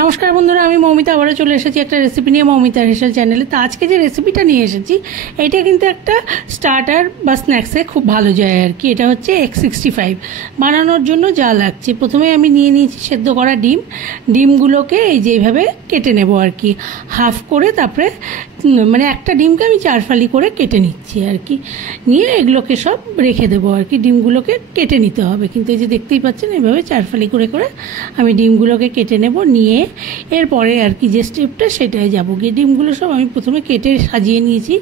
নমস্কার বন্ধুরা, আমি মৌমিতা আবারও চলে এসেছি একটা রেসিপি নিয়ে মৌমিতার হেসেল চ্যানেলে। তো আজকে যে রেসিপিটা নিয়ে এসেছি এটা কিন্তু একটা স্টার্টার বা স্ন্যাক্সে খুব ভালো যায় আর কি। এটা হচ্ছে X65 বানানোর জন্য যা লাগছে, প্রথমে আমি নিয়ে নিয়েছি সেদ্ধ করা ডিমগুলোকে এই যে এইভাবে কেটে নেব আর কি, হাফ করে। তারপরে মানে একটা ডিমকে আমি 4 ফালি করে কেটে নিচ্ছি আর কি, নিয়ে এগুলোকে সব রেখে দেবো আর কি। ডিমগুলোকে কেটে নিতে হবে কিন্তু, এই যে দেখতেই পাচ্ছেন এইভাবে 4 ফালি করে করে আমি ডিমগুলোকে কেটে নেব। নিয়ে এরপরে আর কি যে স্টেপটা সেটাই যাবো গিয়ে। ডিমগুলো সব আমি প্রথমে কেটে সাজিয়ে নিয়েছি।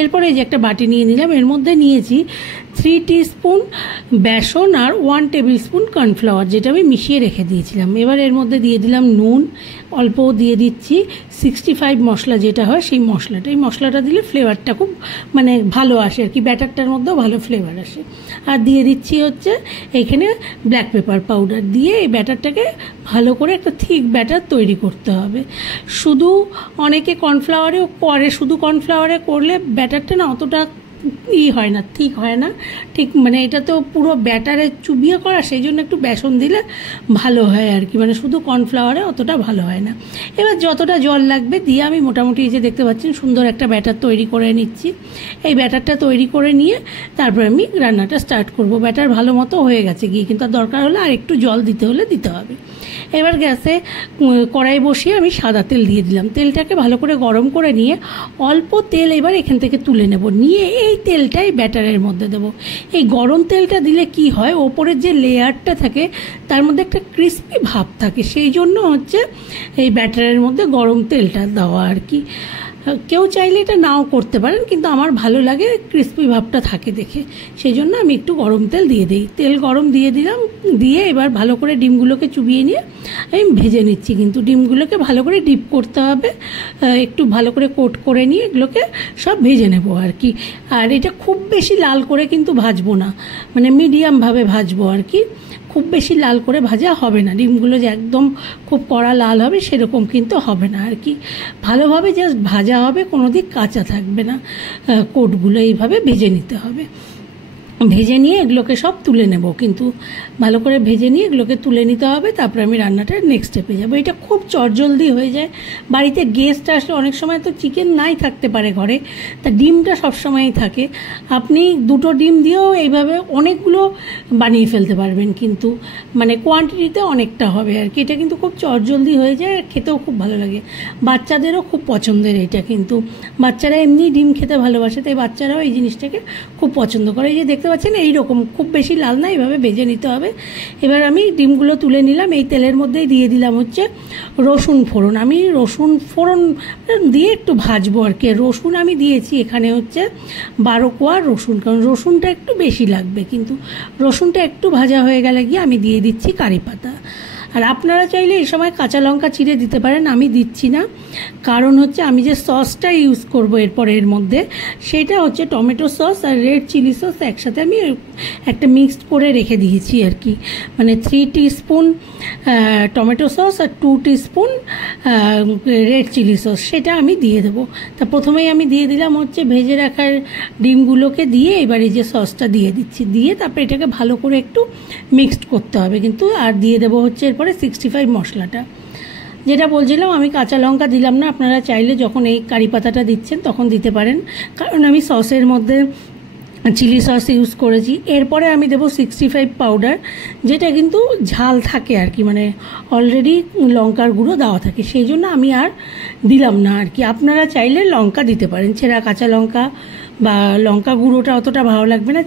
এরপরে এই যে একটা বাটি নিয়ে নিলাম, এর মধ্যে নিয়েছি 3 টিস্পুন বেসন আর 1 টেবিল স্পুন কর্নফ্লাওয়ার, যেটা আমি মিশিয়ে রেখে দিয়েছিলাম। এবার এর মধ্যে দিয়ে দিলাম নুন, অল্প দিয়ে দিচ্ছি 65 মশলা যেটা হয় সেই মশলাটা। এই মশলাটা দিলে ফ্লেভারটা খুব মানে ভালো আসে আর কি, ব্যাটারটার মধ্যেও ভালো ফ্লেভার আসে। আর দিয়ে দিচ্ছি হচ্ছে এইখানে ব্ল্যাক পেপার পাউডার। দিয়ে এই ব্যাটারটাকে ভালো করে একটা থিক ব্যাটার তৈরি করতে হবে। শুধু অনেকে কর্নফ্লাওয়ারেও করে, শুধু কর্নফ্লাওয়ারে করলে ব্যাটারটা না অতটা হয় না, ঠিক হয় না ঠিক, মানে এটা তো পুরো ব্যাটারে চুবিয়ে করা, সেই জন্য একটু বেসন দিলে ভালো হয় আর কি, মানে শুধু কর্নফ্লাওয়ারে অতটা ভালো হয় না। এবার যতটা জল লাগবে দিয়ে আমি মোটামুটি এই যে দেখতে পাচ্ছেন সুন্দর একটা ব্যাটার তৈরি করে নিচ্ছি। এই ব্যাটারটা তৈরি করে নিয়ে তারপরে আমি রান্নাটা স্টার্ট করব। ব্যাটার ভালো মতো হয়ে গেছে গিয়ে, কিন্তু দরকার হলে আর একটু জল দিতে হলে দিতে হবে। এবার গ্যাসে কড়াই বসিয়ে আমি সাদা তেল দিয়ে দিলাম। তেলটাকে ভালো করে গরম করে নিয়ে অল্প তেল এবার এখান থেকে তুলে নেব, নিয়ে এই তেলটাই ব্যাটারের মধ্যে দেব। এই গরম তেলটা দিলে কি হয়, ওপরের যে লেয়ারটা থাকে তার মধ্যে একটা ক্রিস্পি ভাব থাকে, সেই জন্য হচ্ছে এই ব্যাটারের মধ্যে গরম তেলটা দেওয়া আর কি। কেউ চাইলে এটা নাও করতে পারেন, কিন্তু আমার ভালো লাগে ক্রিস্পি ভাবটা থাকে দেখে, সেই জন্য আমি একটু গরম তেল দিয়ে দিই। তেল গরম দিয়ে দিলাম, দিয়ে এবার ভালো করে ডিমগুলোকে চুবিয়ে নিয়ে আমি ভেজে নিচ্ছি। কিন্তু ডিমগুলোকে ভালো করে ডিপ করতে হবে, একটু ভালো করে কোট করে নিয়ে এগুলোকে সব ভেজে নেব আর কি। আর এটা খুব বেশি লাল করে কিন্তু ভাজবো না, মানে মিডিয়ামভাবে ভাজবো আর কি। খুব বেশি লাল করে ভাজা হবে না, ডিমগুলো যে একদম খুব কড়া লাল হবে সেরকম কিন্তু হবে না আর কি। ভালোভাবে জাস্ট ভাজা হবে, কোনো দিক কাঁচা থাকবে না। কোটগুলো এইভাবে ভেজে নিতে হবে। ভেজে নিয়ে এগুলোকে সব তুলে নেব, কিন্তু ভালো করে ভেজে নিয়ে এগুলোকে তুলে নিতে হবে। তারপরে আমি রান্নাটা নেক্সট স্টেপে যাবো। এটা খুব চটজলদি হয়ে যায়। বাড়িতে গেস্ট আসলে অনেক সময় তো চিকেন নাই থাকতে পারে ঘরে, তা ডিমটা সবসময়ই থাকে। আপনি 2টো ডিম দিয়েও এইভাবে অনেকগুলো বানিয়ে ফেলতে পারবেন, কিন্তু মানে কোয়ান্টিটিতে অনেকটা হবে আর কি। এটা কিন্তু খুব চটজলদি হয়ে যায়, খেতেও খুব ভালো লাগে। বাচ্চাদেরও খুব পছন্দের এটা, কিন্তু বাচ্চারা এমনি ডিম খেতে ভালোবাসে, তাই বাচ্চারাও এই জিনিসটাকে খুব পছন্দ করে। এই যে দেখতে পাচ্ছেন এইরকম খুব বেশি লাল না, এইভাবে ভেজে নিতে হবে। এবার আমি ডিমগুলো তুলে নিলাম। এই তেলের মধ্যেই দিয়ে দিলাম হচ্ছে রসুন ফোড়ন। আমি রসুন ফোড়ন দিয়ে একটু ভাজবো আর কি। রসুন আমি দিয়েছি এখানে হচ্ছে 12 কোয়া রসুন, কারণ রসুনটা একটু বেশি লাগবে। কিন্তু রসুনটা একটু ভাজা হয়ে গেলে গিয়ে আমি দিয়ে দিচ্ছি কারি পাতা। আর আপনারা চাইলে এই সময় কাঁচা লঙ্কা চিড়ে দিতে পারেন, আমি দিচ্ছি না, কারণ হচ্ছে আমি যে সসটা ইউজ করব এরপরে এর মধ্যে, সেটা হচ্ছে টমেটো সস আর রেড চিলি সস একসাথে আমি একটা মিক্সড করে রেখে দিয়েছি আর কি। মানে 3 টিস্পুন টমেটো সস আর 2 টিস্পুন রেড চিলি সস, সেটা আমি দিয়ে দেবো। তা প্রথমেই আমি দিয়ে দিলাম হচ্ছে ভেজে রাখার ডিমগুলোকে, দিয়ে এবার এই যে সসটা দিয়ে দিচ্ছি। দিয়ে তারপরে এটাকে ভালো করে একটু মিক্সড করতে হবে কিন্তু। আর দিয়ে দেবো হচ্ছে এরপরে 65 মশলাটা, যেটা বলছিলাম আমি কাঁচা লঙ্কা দিলাম না। আপনারা চাইলে যখন এই কারি পাতাটা দিচ্ছেন তখন দিতে পারেন, কারণ আমি সসের মধ্যে চিলি সস ইউজ করেছি। এরপরে আমি দেবো 65 পাউডার, যেটা কিন্তু ঝাল থাকে আর কি, মানে অলরেডি লঙ্কার গুঁড়ো দেওয়া থাকে, সেই জন্য আমি আর দিলাম না আর কি। আপনারা চাইলে লঙ্কা দিতে পারেন, ছেঁড়া কাঁচা লঙ্কা বা লঙ্কা গুঁড়োটা অতটা ভালো লাগবে না,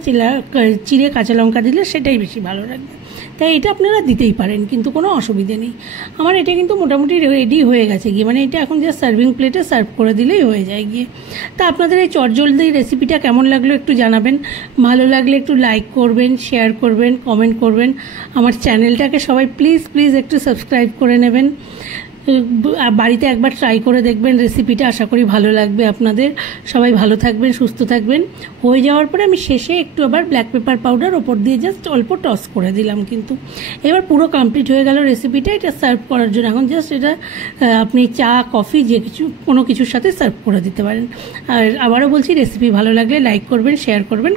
চিড়ে কাঁচা লঙ্কা দিলে সেটাই বেশি ভালো লাগবে। তাই এটা আপনারা দিতেই পারেন, কিন্তু কোনো অসুবিধে নেই। আমার এটা কিন্তু মোটামুটি রেডি হয়ে গেছে গিয়ে, মানে এটা এখন যে সার্ভিং প্লেটে সার্ভ করে দিলেই হয়ে যায় গিয়ে। তা আপনাদের এই চটজলদি রেসিপিটা কেমন লাগলো একটু জানাবেন। ভালো লাগলে একটু লাইক করবেন, শেয়ার করবেন, কমেন্ট করবেন। আমার চ্যানেলটাকে সবাই প্লিজ একটু সাবস্ক্রাইব করে নেবেন। বাড়িতে একবার ট্রাই করে দেখবেন রেসিপিটা, আশা করি ভালো লাগবে আপনাদের। সবাই ভালো থাকবেন, সুস্থ থাকবেন। হয়ে যাওয়ার পরে আমি শেষে একটু আবার ব্ল্যাক পেপার পাউডার ওপর দিয়ে জাস্ট অল্প টস করে দিলাম কিন্তু। এবার পুরো কমপ্লিট হয়ে গেল রেসিপিটা। এটা সার্ভ করার জন্য এখন জাস্ট এটা আপনি চা কফি যে কোনো কিছুর সাথে সার্ভ করে দিতে পারেন। আর আবারও বলছি, রেসিপি ভালো লাগলে লাইক করবেন, শেয়ার করবেন।